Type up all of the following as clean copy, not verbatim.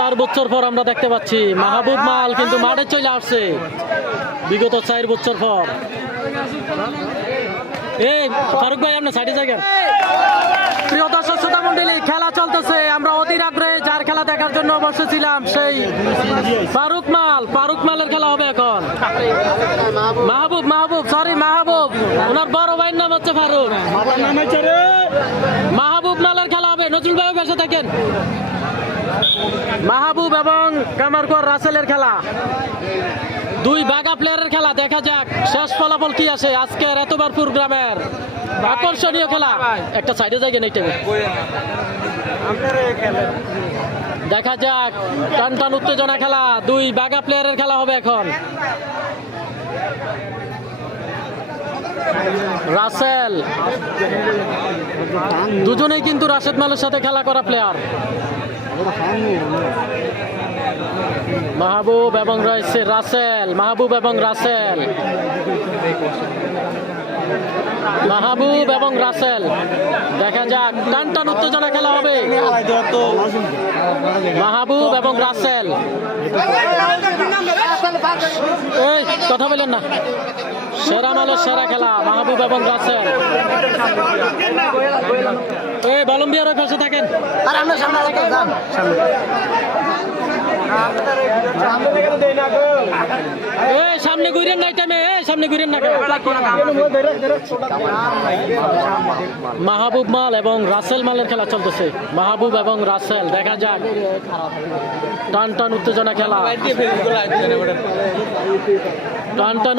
4 বছর পর আমরা দেখতে পাচ্ছি মাহবুব মাল কিন্তু মাঠে চলে আসছে বিগত 4 বছর পর। এই ফারুক ভাই আপনি সাইডে জায়গায়। প্রিয় দর্শক শ্রোতা মণ্ডলী, খেলা চলতেছে। আমরা অধীর আগ্রহে যার খেলা দেখার জন্য বসেছিলাম সেই ফারুক মালের খেলা হবে এখন। মাহবুব ওনার বড় ভাইয়ের নাম হচ্ছে ফারুক। মাহবুব মালের খেলা হবে। নজরুল ভাই বসে থাকেন। মাহবুব এবং কামারকর রাসেলের খেলা, দুই বাগা প্লেয়ারের খেলা। দেখা যাক শেষ ফলাফল কি আসে আজকের এতবারপুর গ্রামের আকর্ষণীয় খেলা। একটা সাইডে জায়গা নেই টেবিল। দেখা যাক টান উত্তেজনা খেলা, দুই বাগা প্লেয়ারের খেলা হবে এখন। রাসেল দুজনেই কিন্তু রাশেদ মালের সাথে খেলা করা প্লেয়ার। মাহবুব এবং রাসেল দেখা যাক টান উত্তেজনা খেলা হবে। মাহবুব এবং রাসেল, এই কথা বলেন না। সেরা মালের সেরা খেলা মাহবুব এবং রাসেল। এই বলম্বিয়ার পাশে থাকেন। সামনে ঘুরেন না, সামনে ঘুরেন না। মাহবুব মাল এবং রাসেল মালের খেলা চলতেছে। মাহবুব এবং রাসেল, দেখা যাক টান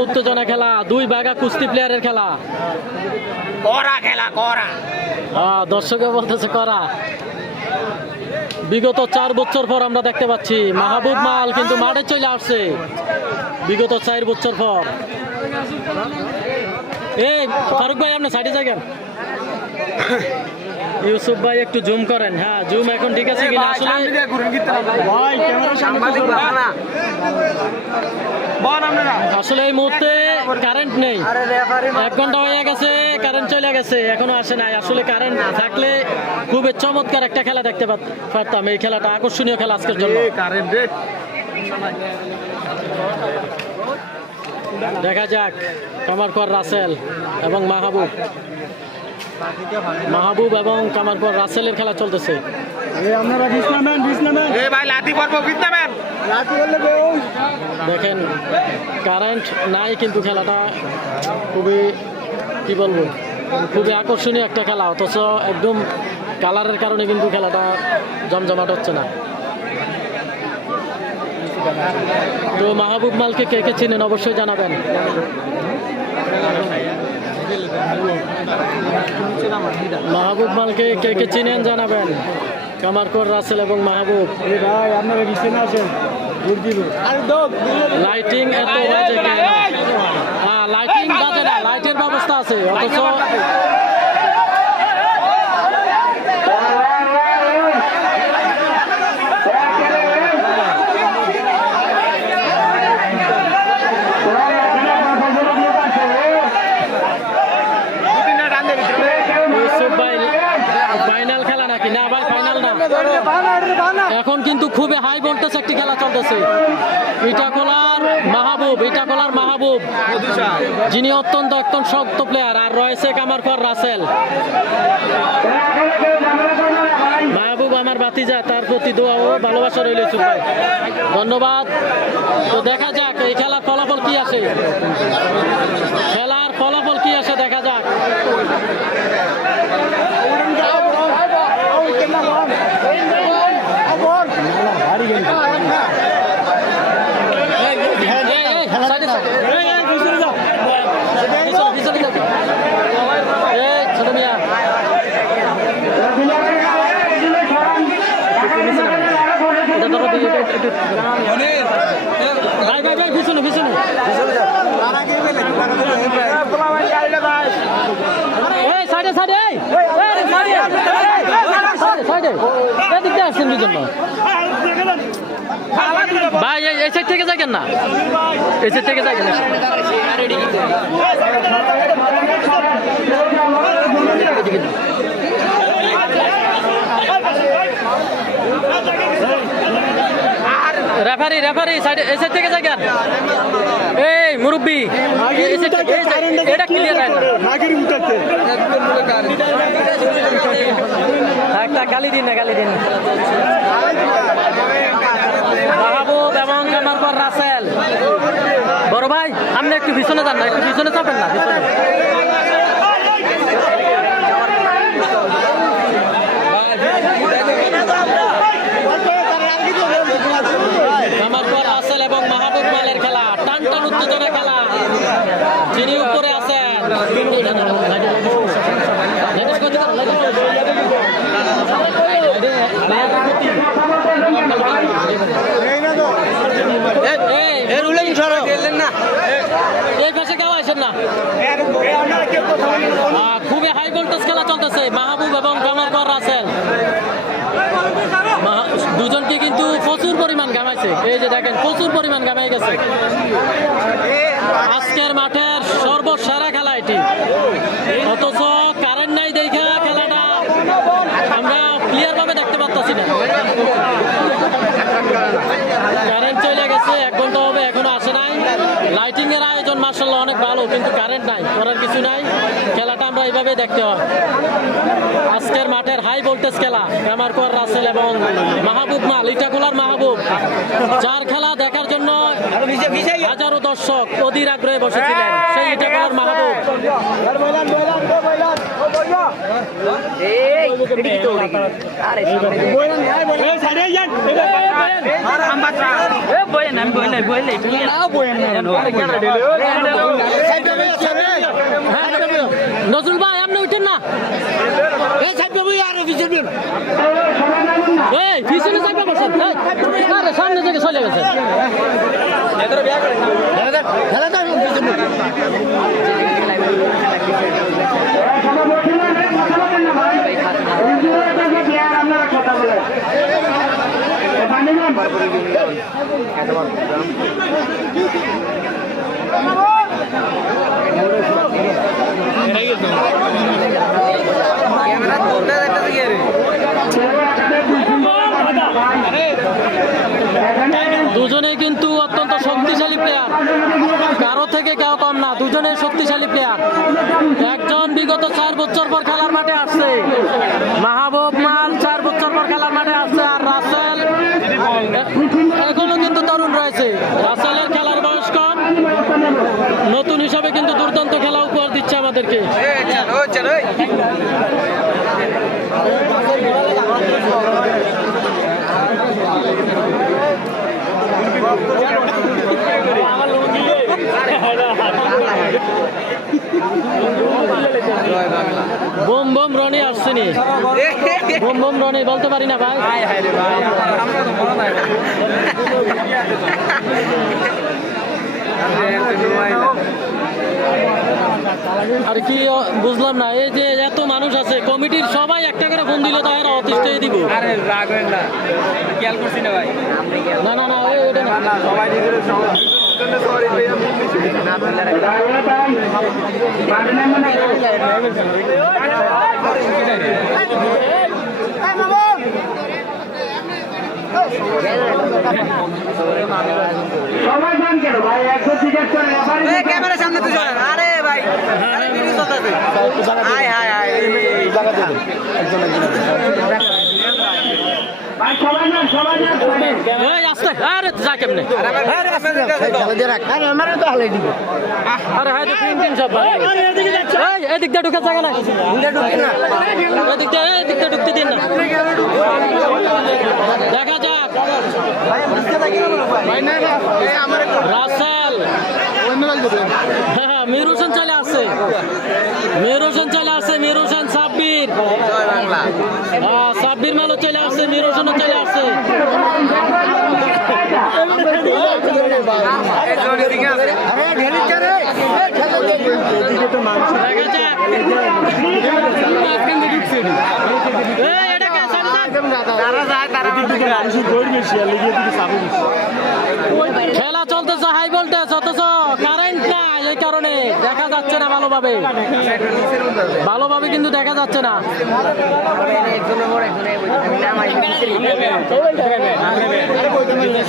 উত্তেজনা খেলা, দুই বাগা কুস্তি প্লেয়ারের খেলা। দর্শকে বলতেছে করা। বিগত 4 বছর পর আমরা দেখতে পাচ্ছি মাহবুব মাল কিন্তু মাঠে চলে আসছে বিগত 4 বছর পর। এই ফারুক ভাই আপনি সাইডে জায়গান। ইউসুফ ভাই একটু জুম করেন। হ্যাঁ, জুম এখন ঠিক আছে কিনা? আসলে এই মুহূর্তে কারেন্ট নেই। 1 ঘন্টা হয়ে গেছে, কারেন্ট চলে গেছে, এখনো আসে নাই। আসলে কারেন্ট থাকলে খুবই চমৎকার একটা খেলা দেখতে পারতাম। এই খেলাটা আকর্ষণীয় খেলা আজকের জন্য। দেখা যাক কামারকর রাসেল এবং মাহবুব এবং কামারকর রাসেলের খেলা চলতেছে। দেখেন কারেন্ট নাই কিন্তু খেলাটা খুবই খুবই আকর্ষণীয় একটা খেলা, অথচ একদম কালারের কারণে কিন্তু খেলাটা জমজমাট হচ্ছে না। তো মাহবুব মালকে কে কে চিনেন অবশ্যই জানাবেন। মাহবুব মালকে কে কে চিনেন জানাবেন। কামারকর রাসেল এবং মাহবুব। লাইটিং এত বাজে কেন? লাইটিং বাজে না, লাইটের ব্যবস্থা আছে, অথচ ফাইনাল খেলা নাকি? না ভাই, ফাইনাল না। এখন কিন্তু খুবই হাই ভোল্টেজ একটি খেলা চলতেছে। ইটাখোলার মাহবুব যিনি অত্যন্ত একদম শক্ত প্লেয়ার, আর রয়েছে কামারকর রাসেল। মাহবুব আমার ভাতিজা, তার প্রতি দোয়া ও ভালোবাসা রইল। ভাই ধন্যবাদ। তো দেখা যাক এই খেলার ফলাফল কি আসে, দেখা যাক। ভাই এই সাইড থেকে যাবেন না, এই সাইড থেকে যাবেন না। রেফারি রেফারি সাইডে এই সাইড থেকে যাই এই মুরব্বি এটা ক্লিয়ার একটা গালি দিন না গালি দিন মাহবুব এবং আমার পর রাসেল বড় ভাই আপনি একটু পিছনে যান না একটু পিছনে চাপেন না পিছনে আমার পর রাসেল এবং মাহবুব মালের খেলা টান টান উত্তেজনা খেলা যিনি উপরে আছেন এই পাশে কেউ আসেন না খুবই হাই ভোল্টেজ খেলা চলতেছে মাহবুব এবং কামারকর রাসেল দুজনকে কিন্তু প্রচুর পরিমাণ ঘামাইছে এই যে দেখেন প্রচুর পরিমাণ ঘামাই গেছে আজকের মাঠের সর্বসেরা খেলা এটি অথচ কারেন্ট নাই দেখা খেলাটা আমরা ক্লিয়ার ভাবে দেখতে পাচ্ছি না কারেন্ট চলে গেছে 1 ঘন্টা হবে এখনো আসে নাই লাইটিং এর আয়োজন মাশাআল্লাহ অনেক ভালো কিন্তু কারেন্ট নাই করার কিছু নাই খেলাটা আমরা এইভাবে দেখতে হয় আজকের মাঠের হাই ভোল্টেজ খেলা কামারকর রাসেল এবং মাহবুব মাল ইটাখোলার মাহবুব যার খেলা দেখার জন্য হাজারো দর্শক অধীর আগ্রহে বসেছিলেন সেই ইটাখোলার মাহবুব নজরুল ভাই আপনি উঠেন না পিছনে সামনে থেকে চলে গেছে দুজনেই কিন্তু অত্যন্ত শক্তিশালী প্লেয়ার কারো থেকে কেউ কম না দুজনেই শক্তিশালী প্লেয়ার একজন বিগত 4 বছর পর খেলার মাঠে আসছে মাহবুব মাল 4 বছর পর খেলার মাঠে আসছে আর রাসেল এখনো কিন্তু তরুণ রয়েছে রাসেলের খেলার বয়স কম নতুন হিসাবে কিন্তু দুর্দান্ত খেলা উপহার দিচ্ছে আমাদেরকে বোম বোম রনি আসছেনি বোম বোম রনি বলতে পারি না ভাই আর কি বুঝলাম না এই যে এত মানুষ আছে কমিটির সবাই একটা করে ফোন দিল তাই অতিষ্ঠ দিব না না না ওইটা না সবাই ক্যামেরার সামনে তো আরে ভাই এদিক দিয়ে ঢুকে জায়গা নাই এদিক দিয়ে ঢুকতে দিন না দেখা যাক রাসেল মির হোসেন চলে আসছে মির হোসেন চলে আসছে মির হোসেন সাব্বির সাব্বির মালও চলে আসছে মির হোসেনও চলে আসছে খেলা চলতেছে হাই ভোল্টেজ অথচ কারেন্ট নাই এই কারণে দেখা যাচ্ছে না ভালোভাবে কিন্তু দেখা যাচ্ছে না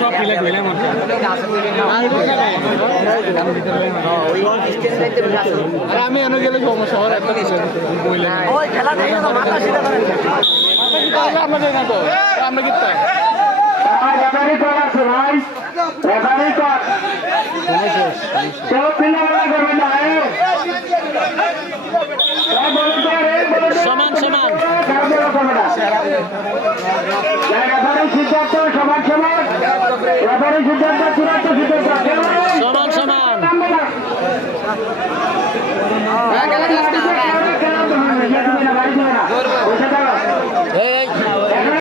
সব ফিলে দিলাম আমি এনে গেলে সমস্যা হয় একটা আমরা কি সমান সমান সিদ্ধান্ত সমান সমান সিদ্ধান্ত চূড়ান্ত সিদ্ধান্ত